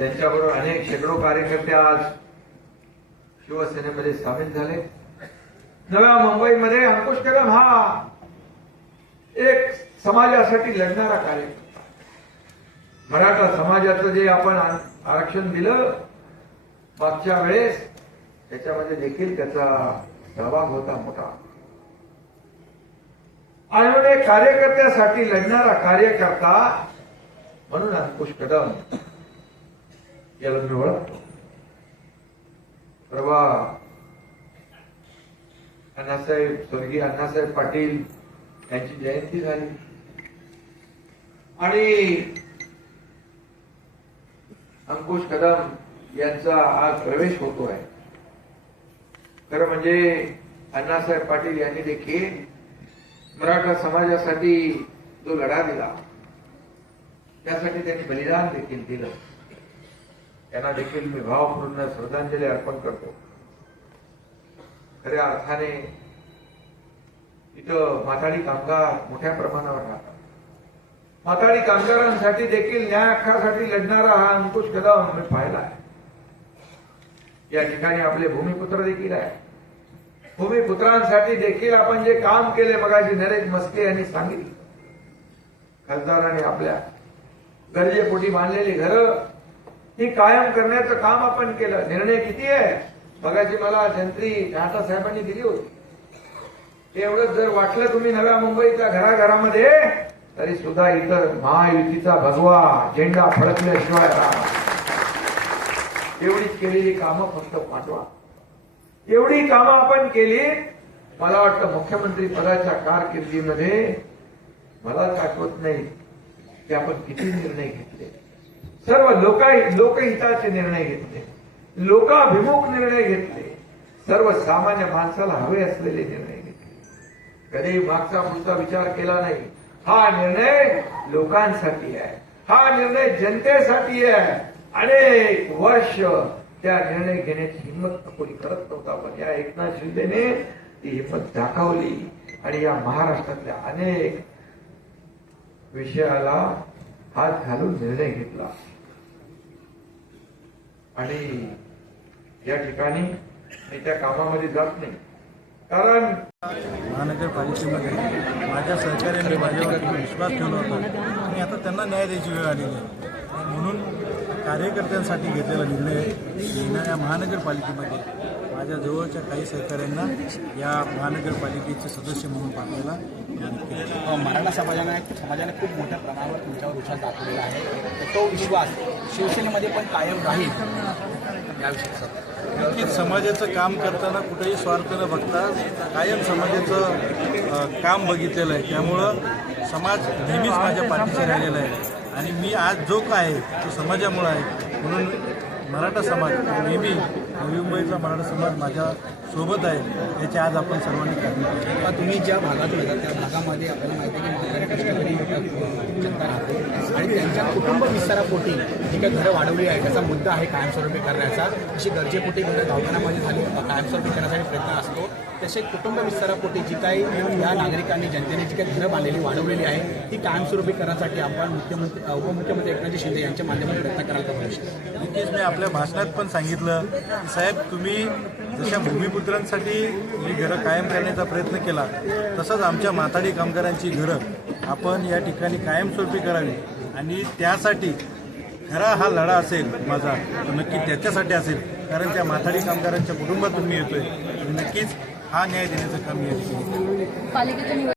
त्यांच्याबरोबर अनेक शेकडो कार्यकर्ते आज शिवसेनेमध्ये सामील झाले. नव्या मुंबईमध्ये अंकुश कदम हा एक समाजासाठी लढणारा कार्यकर्ता. मराठा समाजाचं जे आपण आरक्षण दिलं मागच्या वेळेस त्याच्यामध्ये देखील त्याचा सहभाग होता मोठा. आणि कार्यकर्त्यासाठी लढणारा कार्यकर्ता म्हणून अंकुश कदम याला मी प्रभा अण्णासाहेब स्वर्गीय अण्णासाहेब पाटील यांची जयंती झाली. आणि अंकुश कदम यांचा आज प्रवेश होतो आहे खरं म्हणजे अण्णासाहेब पाटील यांनी देखील मराठा समाजासाठी जो लढा दिला त्यासाठी त्यांनी बलिदान देखील दिलं. यांना देखील मी भावपूर्ण श्रद्धांजली अर्पण करतो. खऱ्या अर्थाने इथं माथाडी कामगार मोठ्या प्रमाणावर राहतात. माथाडी कामगारांसाठी देखील न्याय हक्कासाठी लढणारा हा अंकुश कदम मी पाहिला आहे या ठिकाणी आपले भूमिपुत्र देखील आहे भूमिपुत्रांसाठी देखील आपण जे काम केले मगाशी नरेश मस्के यांनी सांगितलं. खासदारांनी आपल्या गरजेपोटी बांधलेली घरं ती कायम करण्याचं काम आपण केलं. निर्णय किती आहे? बघाची मला जंत्री टाटा साहेबांनी दिली होती. एवढंच जर वाटलं तुम्ही नव्या मुंबईच्या घराघरामध्ये तरी सुद्धा इतर महायुतीचा भगवा झेंडा फडकल्याशिवाय राहणार एवढीच केलेली कामं फक्त पाठवा. एवढी कामं आपण केली मला वाटतं मुख्यमंत्री पदाच्या कारकिर्दीमध्ये मलाच आठवत नाही की आपण किती निर्णय घेतले. सर्व लोका लोकहिताचे निर्णय घेतले. लोकाभिमुख निर्णय घेतले. सर्वसामान्य माणसाला हवे असलेले निर्णय घेतले. कधी मागचा पुढचा विचार केला नाही. हा निर्णय लोकांसाठी आहे. हा निर्णय जनतेसाठी आहे. अनेक वर्ष त्या निर्णय घेण्याची हिंमत कोणी करत नव्हता पण या एकनाथ शिंदेने ती हिंमत दाखवली आणि या महाराष्ट्रातल्या अनेक विषयाला हात घालून निर्णय घेतला. आणि या ठिकाणी मी त्या कामामध्ये जात नाही. कारण महानगरपालिकेमध्ये माझ्या सहकार्याने माझ्यावर विश्वास ठेवला होता. आणि आता त्यांना न्याय द्यायची वेळ आलेली आहे. म्हणून कार्यकर्त्यांसाठी घेतलेला निर्णय येणाऱ्या महानगरपालिकेमध्ये माझ्या जवळच्या काही सहकाऱ्यांना या महानगरपालिकेचे सदस्य म्हणून पाठवायला मराठा समाजाने समाजाने खूप मोठ्या प्रमाणावर तुमच्यावर विश्वास दाखवलेला आहे. तो विश्वास शिवसेनेमध्ये पण कायम राहील नक्कीच समाजाचं काम करताना कुठेही स्वार्थ न बघता कायम समाजाचं काम बघितलेलं आहे. त्यामुळं समाज नेहमीच माझ्या पाठीशी राहिलेला आहे. आणि मी आज जो काय आहे तो समाजामुळं आहे. म्हणून मराठा समाज नेहमी नवी मुंबईचा मराठा समाज माझ्या सोबत आहे याची आज आपण सर्वांनी काळजी तुम्ही ज्या भागात राहता त्या भागामध्ये आपल्याला माहिती आहे की म्हाताऱ्या कष्टकरी राहतो जनता राहते. आणि त्यांच्या कुटुंब विस्तारापोटी जी काही घरं वाढवली आहे त्याचा मुद्दा आहे कायमस्वरूपी करण्याचा. अशी गरजेपोटी घरं धावतानामध्ये झाली कायमस्वरूपी करण्यासाठी प्रयत्न असतो. तसे कुटुंब विस्तारापोटी जी काही या नागरिकांनी जनतेने जी काही घरं बांधलेली वाढवलेली आहे ती कायमस्वरूपी करण्यासाठी आपण मुख्यमंत्री उपमुख्यमंत्री एकनाथ शिंदे यांच्या माध्यमातून प्रयत्न करायला पाहिजे नक्कीच मी आपल्या भाषणात पण सांगितलं की साहेब तुम्ही जशा भूमिपुत्रांसाठी मी घरं कायम करण्याचा प्रयत्न केला तसंच आमच्या माथाडी कामगारांची घरं आपण या ठिकाणी कायमस्वरूपी करावी. आणि त्यासाठी खरा हा लढा असेल माझा तर नक्की त्याच्यासाठी असेल कारण त्या माथाडी कामगारांच्या कुटुंबातून मी येतोय. नक्कीच हा न्याय देण्याचं काम मी